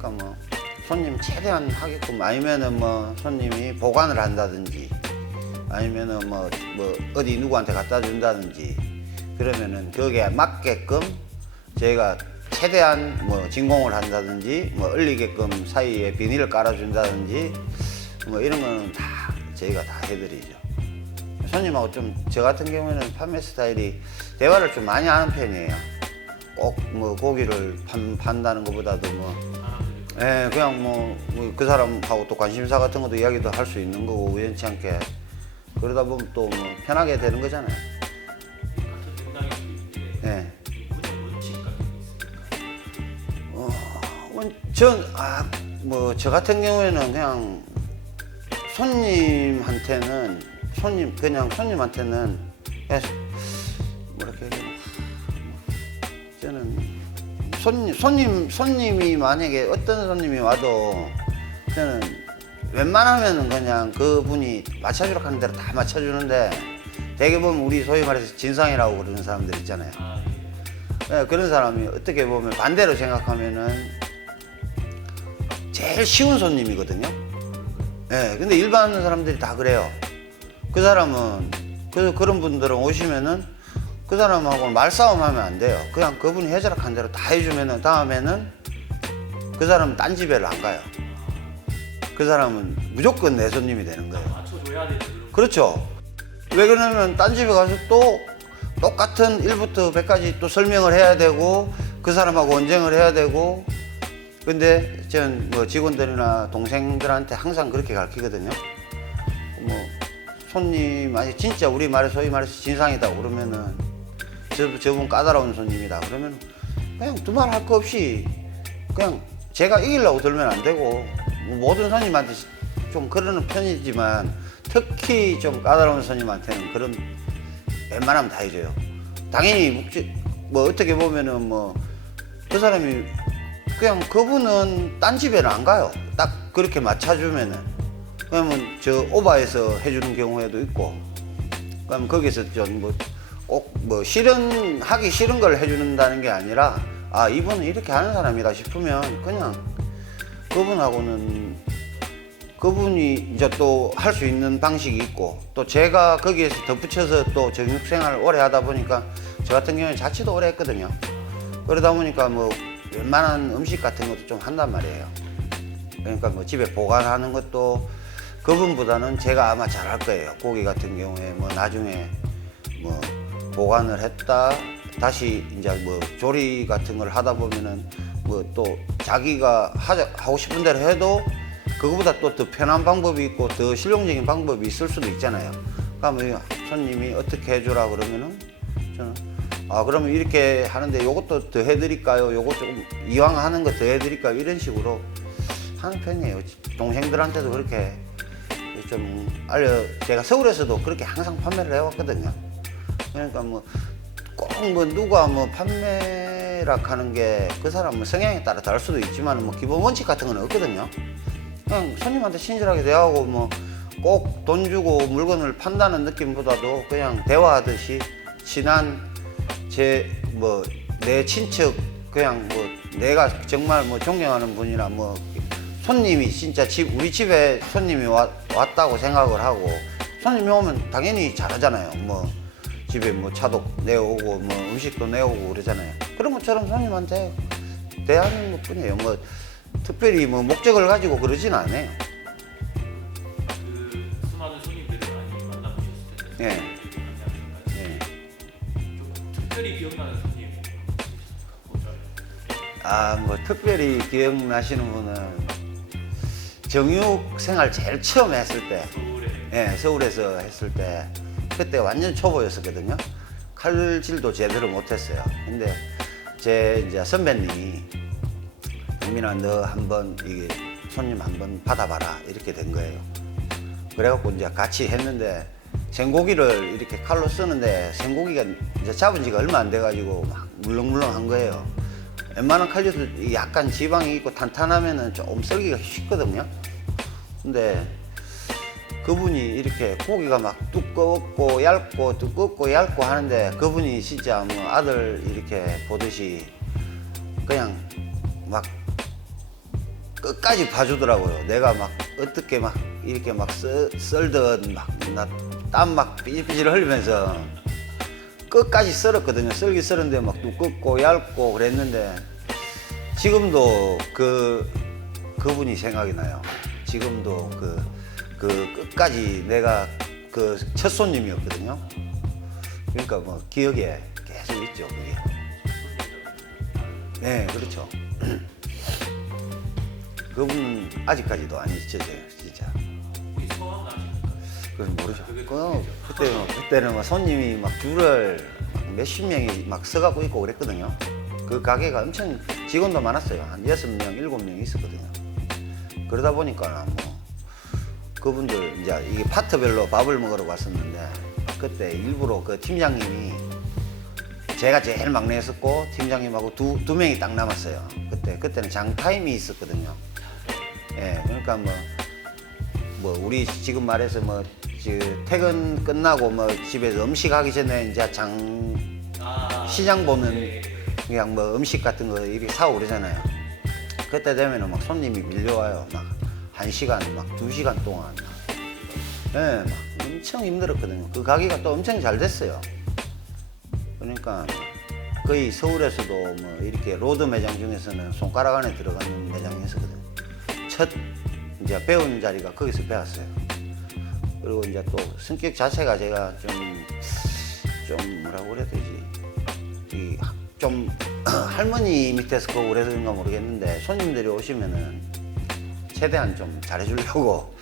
그러니까 뭐 손님 최대한 하게끔 아니면은 뭐 손님이 보관을 한다든지 아니면은 뭐, 뭐 어디 누구한테 갖다 준다든지 그러면은 거기에 맞게끔 저희가 최대한 뭐 진공을 한다든지 뭐 얼리게끔 사이에 비닐을 깔아준다든지 뭐 이런 거는 다 저희가 다 해드리죠. 손님하고 좀 저 같은 경우에는 판매 스타일이 대화를 좀 많이 하는 편이에요. 꼭 뭐 고기를 판, 판다는 것보다도 뭐 예, 그냥 뭐 그 사람하고 또 관심사 같은 것도 이야기도 할 수 있는 거고 우연치 않게 그러다 보면 또뭐 편하게 되는 거잖아요. 예. 있습니까? 어, 뭐, 저 같은 경우에는 그냥 손님한테는, 손님, 그냥 손님한테는, 그냥, 손님, 손님, 손님이 만약에 어떤 손님이 와도, 저는 웬만하면은 그냥 그분이 맞춰주라고 하는 대로 다 맞춰주는데, 대개 보면 우리 소위 말해서 진상이라고 그러는 사람들 있잖아요. 아, 예, 그런 사람이 어떻게 보면 반대로 생각하면은 제일 쉬운 손님이거든요. 예, 근데 일반 사람들이 다 그래요. 그 사람은, 그, 그런 분들은 오시면은 그 사람하고 말싸움 하면 안 돼요. 그냥 그분이 해자락한 대로 다 해주면은 다음에는 그 사람은 딴 집에를 안 가요. 그 사람은 무조건 내 손님이 되는 거예요. 맞춰줘야 그렇죠. 왜 그러냐면 딴 집에 가서 또 똑같은 1부터 100까지 또 설명을 해야 되고 그 사람하고 언쟁을 해야 되고 근데 전 뭐 직원들이나 동생들한테 항상 그렇게 가르치거든요. 뭐 손님 아니 진짜 우리 말에 소위 말해서 진상이다 그러면은 저 저분 까다로운 손님이다 그러면 그냥 두말 할 거 없이 그냥 제가 이기려고 들면 안 되고 뭐 모든 손님한테 좀 그러는 편이지만 특히 좀 까다로운 손님한테는 그런 웬만하면 다 해줘요. 당연히 묵지 뭐 어떻게 보면은 뭐 그 사람이 그냥 그분은 딴 집에는 안 가요. 딱 그렇게 맞춰주면은 그러면 저 오바해서 해주는 경우에도 있고 그럼 거기서 좀뭐 꼭 뭐 싫은 하기 싫은 걸 해준다는 게 아니라 아 이분은 이렇게 하는 사람이다 싶으면 그냥 그분하고는 그분이 이제 또 할 수 있는 방식이 있고 또 제가 거기에서 덧붙여서 또 정육 생활을 오래 하다 보니까 저 같은 경우에 자취도 오래 했거든요. 그러다 보니까 뭐 웬만한 음식 같은 것도 좀 한단 말이에요. 그러니까 뭐 집에 보관하는 것도 그분보다는 제가 아마 잘할 거예요. 고기 같은 경우에 뭐 나중에 뭐 보관을 했다 다시 이제 뭐 조리 같은 걸 하다 보면은 뭐 또 자기가 하자, 하고 싶은 대로 해도 그거보다 또 더 편한 방법이 있고 더 실용적인 방법이 있을 수도 있잖아요. 그러면 손님이 어떻게 해주라 그러면은 저는 아 그러면 이렇게 하는데 요것도 더 해드릴까요? 요거 조금 이왕 하는 거 더 해드릴까요? 이런 식으로 하는 편이에요. 동생들한테도 그렇게 좀 알려 제가 서울에서도 그렇게 항상 판매를 해왔거든요. 그러니까 뭐꼭뭐 누가 뭐 판매락 하는 게 그 사람 뭐 성향에 따라 다를 수도 있지만 뭐 기본 원칙 같은 건 없거든요. 그냥 손님한테 친절하게 대하고 뭐 꼭 돈 주고 물건을 판다는 느낌보다도 그냥 대화하듯이 친한 제 뭐 내 친척 그냥 뭐 내가 정말 뭐 존경하는 분이나 뭐 손님이 진짜 집 우리 집에 손님이 와- 왔다고 생각을 하고 손님이 오면 당연히 잘하잖아요. 뭐 집에 뭐 차도 내오고 뭐 음식도 내오고 그러잖아요. 그런 것처럼 손님한테 대하는 것 뿐이에요. 뭐 특별히 뭐 목적을 가지고 그러진 않아요. 그 수많은 손님들을 많이 만나보셨을 텐데 예. 예. 예. 좀 특별히 기억나는 손님? 아, 뭐 특별히 기억나시는 분은 정육 생활 제일 처음 했을 때, 서울에 예, 서울에서 했을 때, 그때 완전 초보였었거든요. 칼질도 제대로 못했어요. 근데 제 이제 선배님이 영민아 너 한번 이게 손님 한번 받아봐라 이렇게 된 거예요. 그래갖고 이제 같이 했는데 생고기를 이렇게 칼로 쓰는데 생고기가 이제 잡은 지가 얼마 안 돼가지고 막 물렁물렁한 거예요. 웬만한 칼질도 이 약간 지방이 있고 탄탄하면은 좀 썰기가 쉽거든요. 근데 그분이 이렇게 고기가 막 두껍고 얇고 두껍고 얇고 하는데 그분이 진짜 뭐 아들 이렇게 보듯이 그냥 막 끝까지 봐주더라고요. 내가 막 어떻게 막 이렇게 막 썰, 썰듯 막나땀 막 삐질삐질 흘리면서 끝까지 썰었거든요. 썰기 썰었는데 막 두껍고 얇고 그랬는데 지금도 그 그분이 생각이 나요. 지금도 그, 그 끝까지 내가 그 첫 손님이었거든요. 그러니까 뭐 기억에 계속 있죠, 그게. 네, 그렇죠. 그분은 아직까지도 안 잊혀져요, 진짜. 그건 모르죠. 그, 그때 뭐, 그때는 막 손님이 막 줄을 막 몇십 명이 막 서갖고 있고 그랬거든요. 그 가게가 엄청 직원도 많았어요. 한 여섯 명, 일곱 명 있었거든요. 그러다 보니까 뭐 그분들 이제 이게 파트별로 밥을 먹으러 갔었는데 그때 일부러 그 팀장님이 제가 제일 막내였었고 팀장님하고 두, 두 명이 딱 남았어요. 그때 그때는 장타임이 있었거든요. 예, 그러니까 뭐 뭐 우리 지금 말해서 뭐 지- 퇴근 끝나고 뭐 집에서 음식 하기 전에 이제 장 아, 시장 네. 그냥 뭐 음식 같은 거 이렇게 사고 그러잖아요. 그때 되면은 막 손님이 밀려와요. 막 한 시간, 막두 시간 동안. 막. 예, 막 엄청 힘들었거든요. 그 가게가 또 엄청 잘 됐어요. 그러니까 거의 서울에서도 뭐 이렇게 로드 매장 중에서는 손가락 안에 들어가는 매장이었거든요. 첫 이제 배운 자리가 거기서 배웠어요. 그리고 이제 또 성격 자체가 제가 좀, 좀 뭐라고 그래야 되지. 이 좀 할머니 밑에서 그거 그래서 그런가 모르겠는데 손님들이 오시면은 최대한 좀 잘해주려고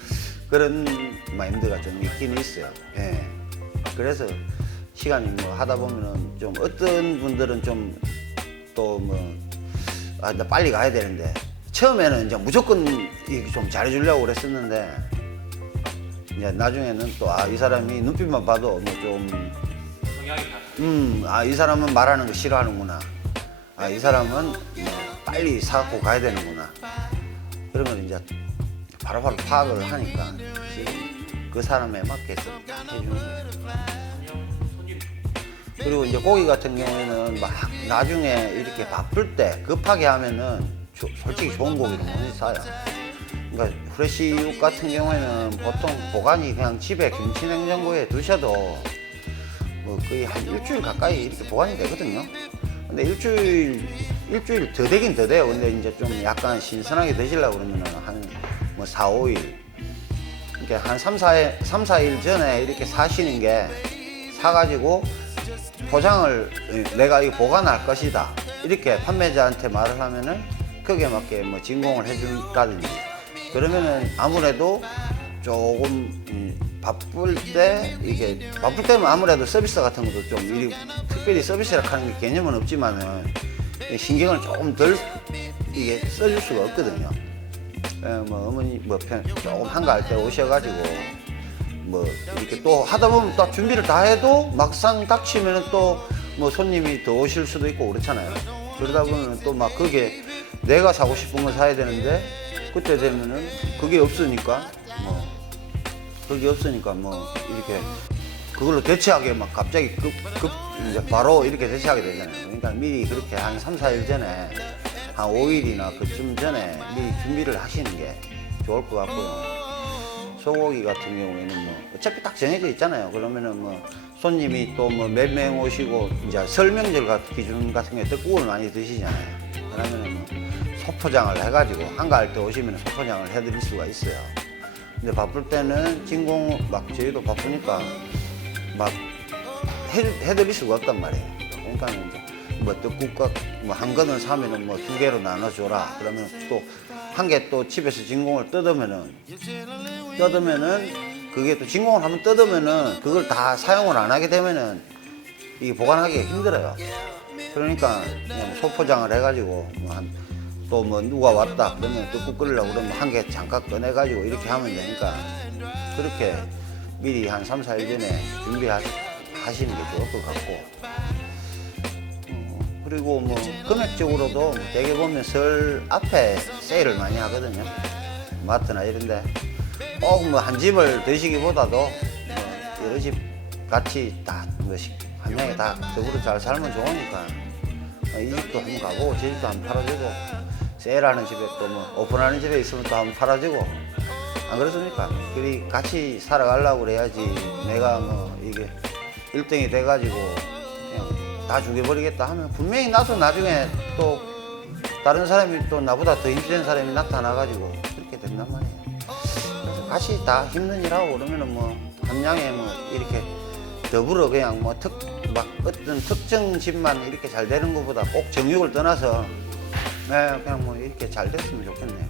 그런 마인드가 좀 있긴 있어요. 예. 그래서 시간이 뭐 하다 보면은 좀 어떤 분들은 좀 또뭐 아, 나 빨리 가야 되는데 처음에는 이제 무조건 좀 잘해주려고 그랬었는데 이제 나중에는 또 아 이 사람이 눈빛만 봐도 뭐좀 성향이 다 음, 아, 이 사람은 말하는 거 싫어하는구나. 아, 이 사람은 뭐 빨리 사갖고 가야 되는구나. 걸 이제 바로 바로 파악을 하니까 그 사람에 맞게 좀 해주는 손님 그리고 이제 고기 같은 경우에는 막 나중에 이렇게 바쁠 때 급하게 하면은 조- 솔직히 좋은 고기를 못 사요. 그러니까 프레시육 같은 경우에는 보통 보관이 그냥 집에 김치 냉장고에 두셔도 뭐 거의 한 일주일 가까이 이렇게 보관이 되거든요. 근데 일주일 일주일 더 되긴 더 돼요. 근데 이제 좀 약간 신선하게 드시려고 그러면은 한뭐 4, 5일 이렇게 한 3, 4일, 3, 4일 전에 이렇게 사시는 게 사가지고 포장을 내가 이 보관할 것이다. 이렇게 판매자한테 말을 하면은 거기에 맞게 뭐 진공을 해준다든지 그러면은 아무래도 조금 음, 바쁠 때 이게 바쁠 때면 아무래도 서비스 같은 것도 좀 이리 특별히 서비스라 하는 게 개념은 없지만은 신경을 조금 덜 이게 써줄 수가 없거든요. 예, 뭐 어머니 뭐 편, 조금 한가할 때 오셔가지고 뭐 이렇게 또 하다 보면 또 준비를 다 해도 막상 닥치면은 또 뭐 손님이 더 오실 수도 있고 그렇잖아요. 그러다 보면 또 막 그게 내가 사고 싶은 거 사야 되는데 그때 되면은 그게 없으니까 뭐 그게 없으니까 뭐 이렇게 그걸로 대체하게 막 갑자기 급, 급 이제 바로 이렇게 대체하게 되잖아요. 그러니까 미리 그렇게 한 3, 4일 전에 한 5일이나 그쯤 전에 미리 준비를 하시는 게 좋을 것 같고요. 소고기 같은 경우에는 뭐 어차피 딱 정해져 있잖아요. 그러면은 뭐 손님이 또 뭐 몇 명 오시고 이제 설명절 같은 기준 같은 경우에 떡국을 많이 드시잖아요. 그러면은 뭐 소포장을 해가지고 한가할 때 오시면 소포장을 해드릴 수가 있어요. 근데 바쁠 때는 진공 막 저희도 바쁘니까 막 해, 해드릴 수가 없단 말이에요. 그러니까 이제 뭐 떡국과 뭐한 건을 사면은 뭐 두 개로 나눠줘라. 그러면 또 한 개 또 집에서 진공을 뜯으면은 뜯으면은 그게 또 진공을 한번 뜯으면은 그걸 다 사용을 안 하게 되면은 이게 보관하기가 힘들어요. 그러니까 그냥 소포장을 해가지고 뭐또뭐 누가 왔다 그러면 떡국 끓이려고 그러면 한 개 잠깐 꺼내가지고 이렇게 하면 되니까 그렇게 미리 한 3, 4일 전에 준비하 시는 게 좋을 것 같고. 어, 그리고 뭐 금액적으로도 되게 보면 설 앞에 세일을 많이 하거든요. 마트나 이런데. 꼭뭐한 집을 드시기보다도 뭐 여러 집 같이 다한 명이 다 더불어 잘 살면 좋으니까 어, 이 집도 한번 가보고 저 집도 한번 팔아주고 세일하는 집에 또 뭐 오픈하는 집에 있으면 또 한번 팔아주고. 안 그렇습니까? 그리 같이 살아가려고 그래야지 내가 뭐 이게 1등이 돼가지고 그냥 다 죽여버리겠다 하면 분명히 나도 나중에 또 다른 사람이 또 나보다 더 힘센 사람이 나타나가지고 그렇게 된단 말이에요. 그래서 같이 다 힘든 일하고 그러면은 뭐 함량에 뭐 이렇게 더불어 그냥 뭐 특 막 어떤 특정 집만 이렇게 잘 되는 것보다 꼭 정육을 떠나서 네, 그냥 뭐 이렇게 잘 됐으면 좋겠네요.